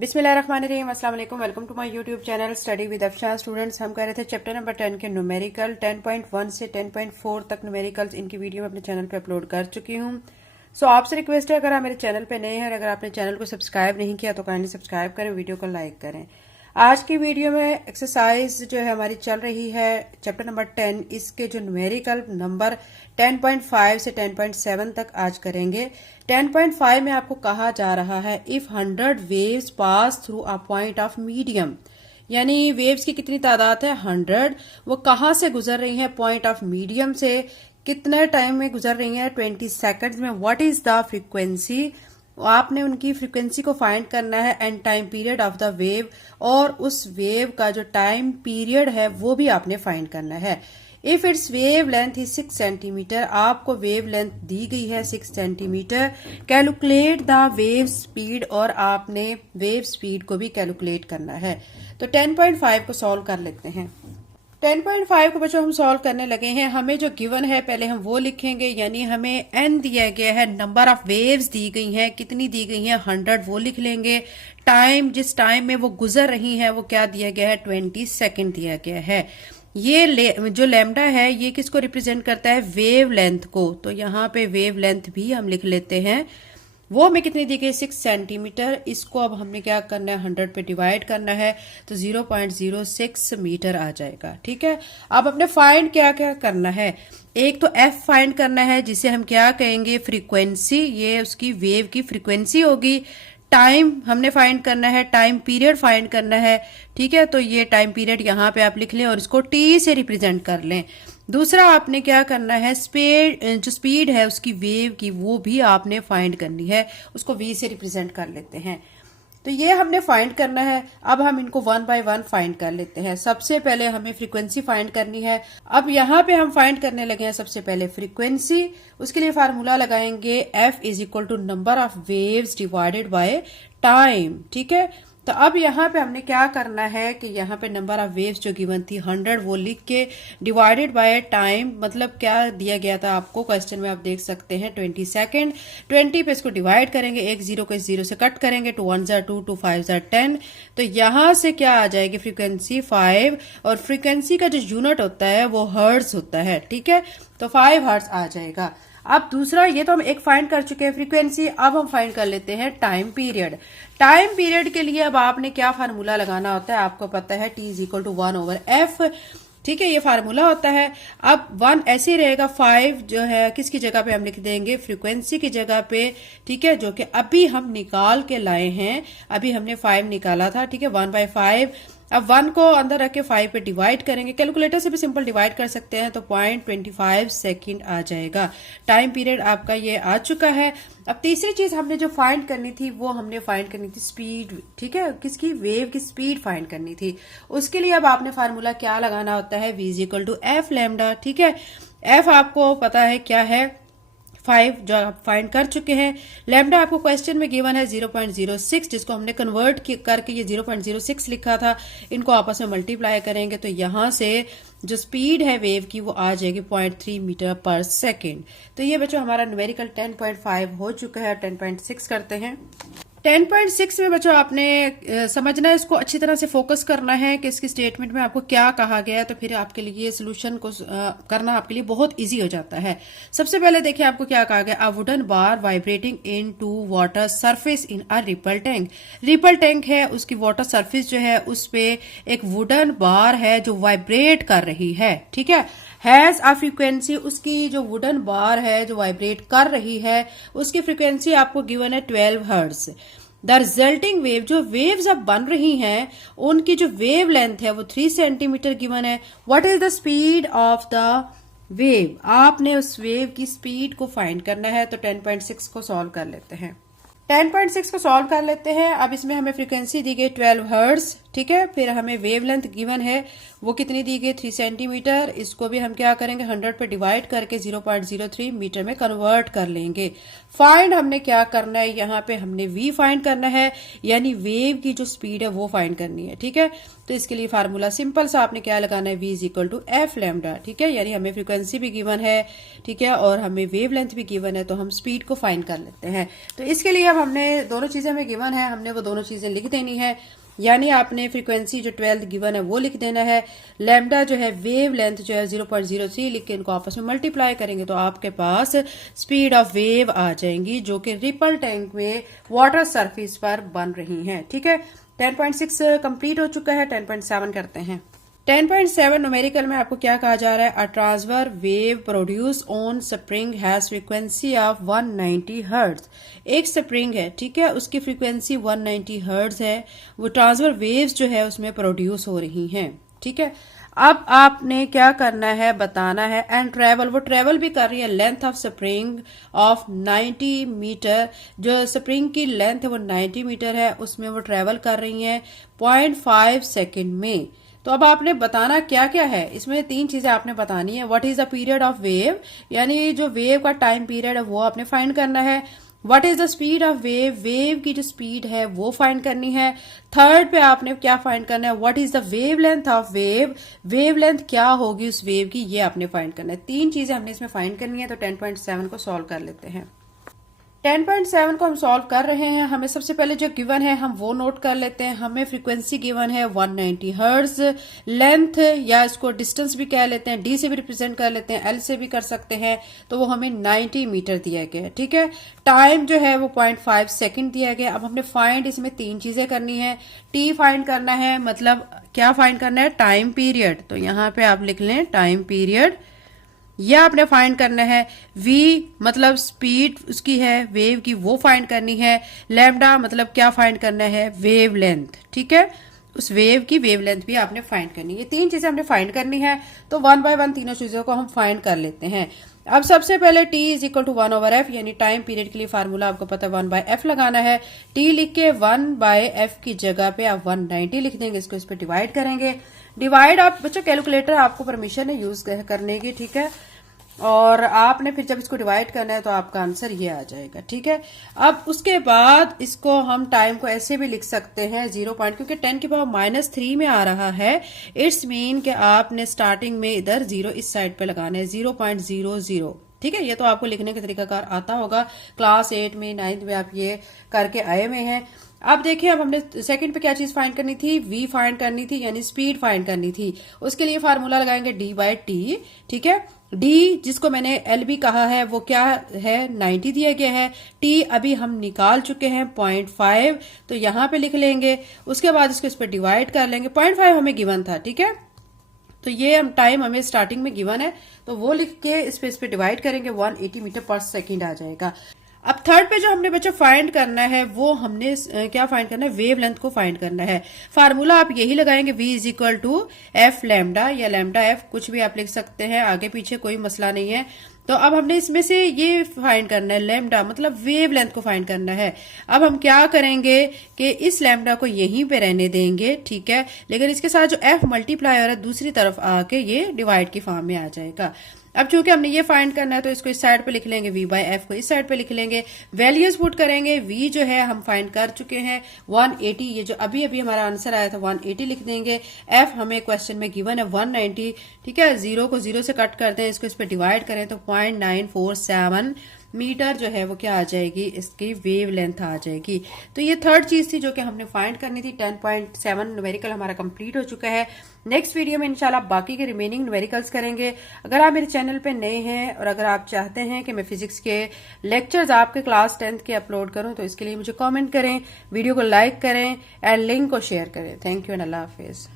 बिस्मिल्लाहिर्रहमानिर्रहीम, अस्सलाम वालेकुम। Welcome to my YouTube channel study with Afsha. Students, हम कर रहे थे चैप्टर नंबर 10 के न्यूमेरिकल 10.1 से 10.4 तक न्यूमेरिकल्स। इनकी वीडियो मैं अपने चैनल पे अपलोड कर चुकी हूँ। सो आपसे रिक्वेस्ट है, अगर आप मेरे चैनल पे नए हैं और अगर आपने चैनल को सब्सक्राइब नहीं किया तो काइंडली सब्सक्राइब करें, वीडियो को लाइक करें। आज की वीडियो में एक्सरसाइज जो है हमारी चल रही है चैप्टर नंबर 10, इसके जो न्यूमेरिकल नंबर 10.5 से 10.7 तक आज करेंगे। 10.5 में आपको कहा जा रहा है if 100 waves pass through a point of medium, यानी वेव्स की कितनी तादाद है 100, वो कहाँ से गुजर रही है पॉइंट ऑफ मीडियम से, कितने टाइम में गुजर रही है 20 सेकंड्स में। व्हाट इज द फ्रीक्वेंसी, आपने उनकी फ्रीक्वेंसी को फाइंड करना है and time period of the wave, और उस वेव का जो टाइम पीरियड है वो भी आपने फाइंड करना है। If it's wave length is 6 centimetre, आपको वेव लेंथ दी गई है 6 centimetre. Calculate the wave speed, और आपने वेव स्पीड को भी कैलकुलेट करना है। तो 10.5 को सॉल्व कर लेते हैं। 10.5 को बच्चों हम सॉल्व करने लगे हैं। हमें जो गिवन है पहले हम वो लिखेंगे, यानी हमें n दिया गया है, नंबर ऑफ वेव्स दी गई हैं, कितनी दी गई हैं 100, वो लिख लेंगे। टाइम, जिस टाइम में वो गुजर रही है वो क्या दिया गया है 20 सेकंड दिया गया है। ये जो लैम्डा है ये किसको रिप्रेजेंट करता है, वेव लेंथ को। तो यहाँ पे वेव लेंथ भी हम लिख लेते हैं, वो हमें कितनी दी गई 6 सेंटीमीटर। इसको अब हमने क्या करना है 100 पे डिवाइड करना है, तो 0.06 मीटर आ जाएगा। ठीक है, अब अपने फाइंड क्या क्या करना है, एक तो एफ फाइंड करना है जिसे हम क्या कहेंगे फ्रीक्वेंसी, ये उसकी वेव की फ्रीक्वेंसी होगी। टाइम हमने फाइंड करना है, टाइम पीरियड फाइंड करना है। ठीक है, तो ये टाइम पीरियड यहाँ पे आप लिख लें और इसको टी से रिप्रेजेंट कर लें। दूसरा आपने क्या करना है, जो स्पीड है उसकी वेव की वो भी आपने फाइंड करनी है, उसको वी से रिप्रेजेंट कर लेते हैं। तो ये हमने फाइंड करना है। अब हम इनको वन बाय वन फाइंड कर लेते हैं। सबसे पहले हमें फ्रीक्वेंसी फाइंड करनी है। अब यहाँ पे हम फाइंड करने लगे हैं सबसे पहले फ्रीक्वेंसी। उसके लिए फार्मूला लगाएंगे f is equal to number of waves divided by time. ठीक है, तो अब यहाँ पे हमने क्या करना है कि यहाँ पे नंबर ऑफ वेव्स जो गिवन थी 100 वो लिख के डिवाइडेड बाय टाइम, मतलब क्या दिया गया था आपको क्वेश्चन में, आप देख सकते हैं 20 सेकंड। 20 पे इसको डिवाइड करेंगे, एक जीरो को इस जीरो से कट करेंगे, 2 1 जार 2, 2 5 जार 10। तो यहाँ से क्या आ जाएगी फ्रीक्वेंसी 5, और फ्रीक्वेंसी का जो यूनिट होता है वो हर्ट्ज होता है। ठीक है, तो 5 हर्ट्ज आ जाएगा। अब दूसरा, ये तो हम एक फाइंड कर चुके हैं फ्रीक्वेंसी, अब हम फाइंड कर लेते हैं टाइम पीरियड। टाइम पीरियड के लिए अब आपने क्या फार्मूला लगाना होता है, आपको पता है T is equal to 1/f। ठीक है, ये फार्मूला होता है। अब 1 ऐसे ही रहेगा, 5 जो है किसकी जगह पे हम लिख देंगे, फ्रीक्वेंसी की जगह पे। ठीक है, जो कि अभी हम निकाल के लाए हैं, अभी हमने 5 निकाला था। ठीक है, 1/5। अब 1 को अंदर रख के 5 पे डिवाइड करेंगे, कैलकुलेटर से भी सिंपल डिवाइड कर सकते हैं, तो 0.25 सेकंड आ जाएगा। टाइम पीरियड आपका ये आ चुका है। अब तीसरी चीज हमने जो फाइंड करनी थी वो हमने फाइंड करनी थी स्पीड। ठीक है, किसकी, वेव की स्पीड फाइंड करनी थी। उसके लिए अब आपने फार्मूला क्या लगाना होता है, v is equal to f lambda. ठीक है, एफ आपको पता है क्या है 5, जो आप फाइंड कर चुके हैं। लैम्डा आपको क्वेश्चन में गिवन है 0.06, जिसको हमने कन्वर्ट करके ये 0.06 लिखा था। इनको आपस में मल्टीप्लाई करेंगे तो यहां से जो स्पीड है वेव की वो आ जाएगी 0.3 मीटर पर सेकेंड। तो ये बच्चों हमारा न्यूमेरिकल 10.5 हो चुका है। 10.6 करते हैं। 10.6 में बच्चों आपने समझना है, इसको अच्छी तरह से फोकस करना है कि इसकी स्टेटमेंट में आपको क्या कहा गया है, तो फिर आपके लिए सोल्यूशन को करना आपके लिए बहुत इजी हो जाता है। सबसे पहले देखिए आपको क्या कहा गया, a wooden bar vibrating into water surface in a ripple tank. Ripple tank है, उसकी वाटर सरफेस जो है उस पे एक वुडन बार है जो वाइब्रेट कर रही है। ठीक है, हैज अ फ्रीक्वेंसी, उसकी जो वुडन बार है जो वाइब्रेट कर रही है उसकी फ्रीक्वेंसी आपको गिवन है 12 हर्ट्ज। द रिजल्टिंग वेव, जो वेव्स अब बन रही हैं उनकी जो वेव लेंथ है वो 3 सेंटीमीटर गिवन है। What is the speed of the wave, आपने उस वेव की स्पीड को फाइंड करना है। तो 10.6 को सॉल्व कर लेते हैं। 10.6 को सॉल्व कर लेते हैं। अब इसमें हमें फ्रीक्वेंसी दी गई 12 हर्ट्ज। ठीक है। फिर हमें वेवलेंथ गिवन है वो कितनी दी गई 3 सेंटीमीटर। इसको भी हम क्या करेंगे 100 पे डिवाइड करके 0.03 मीटर में कन्वर्ट कर लेंगे। फाइंड हमने क्या करना है, यहाँ पे हमने v फाइंड करना है, यानी वेव की जो स्पीड है वो फाइंड करनी है। ठीक है, तो इसके लिए फार्मूला सिंपल सा आपने क्या लगाना है v is equal to f lambda. ठीक है, यानी हमें फ्रीक्वेंसी भी गिवन है, ठीक है, और हमें वेव लेंथ भी गिवन है, तो हम स्पीड को फाइंड कर लेते हैं। तो इसके लिए अब हमने दोनों चीजें हमें गिवन है, हमने वो दोनों चीजें लिख देनी है। यानी आपने फ्रीक्वेंसी जो 12 गिवन है वो लिख देना है, लैम्डा जो है वेव लेंथ जो है 0.03 लिख के इनको आपस में मल्टीप्लाई करेंगे तो आपके पास स्पीड ऑफ वेव आ जाएंगी जो कि रिपल टैंक में वाटर सरफेस पर बन रही हैं। ठीक है, 10.6 कंप्लीट हो चुका है, 10.7 करते हैं। 10.7 न्यूमेरिकल में आपको क्या कहा जा रहा है, a transfer wave produce on spring has frequency of 190 hertz. एक स्प्रिंग है, ठीक है, उसकी फ्रीक्वेंसी 190 हर्ट्ज है, वो ट्रांसफर वेव्स जो है उसमें प्रोड्यूस हो रही हैं। ठीक है, अब आपने क्या करना है, बताना है एंड ट्रेवल, वो ट्रेवल भी कर रही है length of spring of 90 metre. जो स्प्रिंग की लेंथ है वो 90 मीटर है, उसमें वो ट्रेवल कर रही है 0.5 सेकेंड में। तो अब आपने बताना क्या क्या है, इसमें 3 चीजें आपने बतानी है। What is the period of wave, यानी जो वेव का टाइम पीरियड है वो आपने फाइंड करना है। What is the speed of wave, wave की जो स्पीड है वो फाइंड करनी है। थर्ड पे आपने क्या फाइंड करना है, what is the wave length of wave, wave length क्या होगी उस वेव की, ये आपने फाइंड करना है। 3 चीजें हमने इसमें फाइंड करनी है। तो 10.7 को सॉल्व कर लेते हैं। 10.7 को हम सॉल्व कर रहे हैं। हमें सबसे पहले जो गिवन है हम वो नोट कर लेते हैं। हमें फ्रीक्वेंसी गिवन है 190 हर्ट्ज, लेंथ या इसको डिस्टेंस भी कह लेते हैं, डी से भी रिप्रेजेंट कर लेते हैं, एल से भी कर सकते हैं, तो वो हमें 90 मीटर दिया गया है। ठीक है, टाइम जो है वो 0.5 सेकेंड दिया गया। अब हमने फाइंड इसमें 3 चीजें करनी है। टी फाइंड करना है, मतलब क्या फाइंड करना है, टाइम पीरियड। तो यहाँ पे आप लिख लें टाइम पीरियड। यह आपने फाइंड करना है। v मतलब स्पीड उसकी है वेव की, वो फाइंड करनी है। लैम्डा मतलब क्या फाइंड करना है, वेव लेंथ। ठीक है, उस वेव की वेव लेंथ भी आपने फाइंड करनी है। ये 3 चीजें हमने फाइंड करनी है। तो 1 बाय 1 तीनों चीजों को हम फाइंड कर लेते हैं। अब सबसे पहले t is equal to 1/f, यानी टाइम पीरियड के लिए फार्मूला आपको पता है 1/f लगाना है। t लिख के 1/f की जगह पे आप 190 लिख देंगे, इसको इस पे डिवाइड करेंगे। डिवाइड आप बच्चों कैलकुलेटर आपको परमिशन है यूज करने की, ठीक है, और आपने फिर जब इसको डिवाइड करना है तो आपका आंसर ये आ जाएगा। ठीक है, अब उसके बाद इसको हम टाइम को ऐसे भी लिख सकते हैं 0 पॉइंट, क्योंकि 10 की पावर -3 में आ रहा है। इट्स मीन कि आपने स्टार्टिंग में इधर 0 इस साइड पे लगाना है, 0.00। ठीक है, ये तो आपको लिखने का तरीकाकार आता होगा, क्लास 8 में 9th में आप ये करके आए हुए हैं। अब देखिए, अब हमने सेकंड पे क्या चीज फाइंड करनी थी, v फाइंड करनी थी, यानी स्पीड फाइंड करनी थी। उसके लिए फार्मूला लगाएंगे d/t। ठीक है, d जिसको मैंने l भी कहा है वो क्या है, 90 दिया गया है। t अभी हम निकाल चुके हैं 0.5, तो यहां पे लिख लेंगे। उसके बाद इसको इस पर डिवाइड कर लेंगे। 0.5 हमें गिवन था, ठीक है, तो ये हम टाइम हमें स्टार्टिंग में गिवन है, तो वो लिख के इस पे डिवाइड करेंगे, 180 मीटर पर सेकेंड आ जाएगा। अब थर्ड पे जो हमने बच्चा फाइंड करना है वो हमने क्या फाइंड करना है, वेव लेंथ को फाइंड करना है। फार्मूला आप यही लगाएंगे, v is equal to f lambda या लैम्डा एफ, कुछ भी आप लिख सकते हैं, आगे पीछे कोई मसला नहीं है। तो अब हमने इसमें से ये फाइंड करना है, लैम्डा मतलब वेव लेंथ को फाइंड करना है। अब हम क्या करेंगे कि इस लैम्डा को यहीं पे रहने देंगे, ठीक है, लेकिन इसके साथ जो एफ मल्टीप्लाई हो रहा है दूसरी तरफ आके ये डिवाइड की फॉर्म में आ जाएगा। अब चूंकि हमने ये फाइंड करना है तो इसको इस साइड पे लिख लेंगे, v/f को इस साइड पे लिख लेंगे, वैल्यूज पुट करेंगे। v जो है हम फाइंड कर चुके हैं 180, ये जो अभी अभी हमारा आंसर आया था 180 लिख देंगे। f हमें क्वेश्चन में गिवन है 190, ठीक है, 0 को 0 से कट कर दें, इसको इस पे डिवाइड करें तो 0.947 मीटर जो है वो क्या आ जाएगी, इसकी वेव लेंथ आ जाएगी। तो ये थर्ड चीज थी जो कि हमने फाइंड करनी थी। 10.7 न्यूमेरिकल हमारा कंप्लीट हो चुका है। नेक्स्ट वीडियो में इंशाल्लाह बाकी के रिमेनिंग न्यूमेरिकल्स करेंगे। अगर आप मेरे चैनल पे नए हैं और अगर आप चाहते हैं कि मैं फिजिक्स के लेक्चर्स आपके क्लास 10th के अपलोड करूं तो इसके लिए मुझे कमेंट करें, वीडियो को लाइक करें एंड लिंक को शेयर करें। Thank you and Allah Hafiz.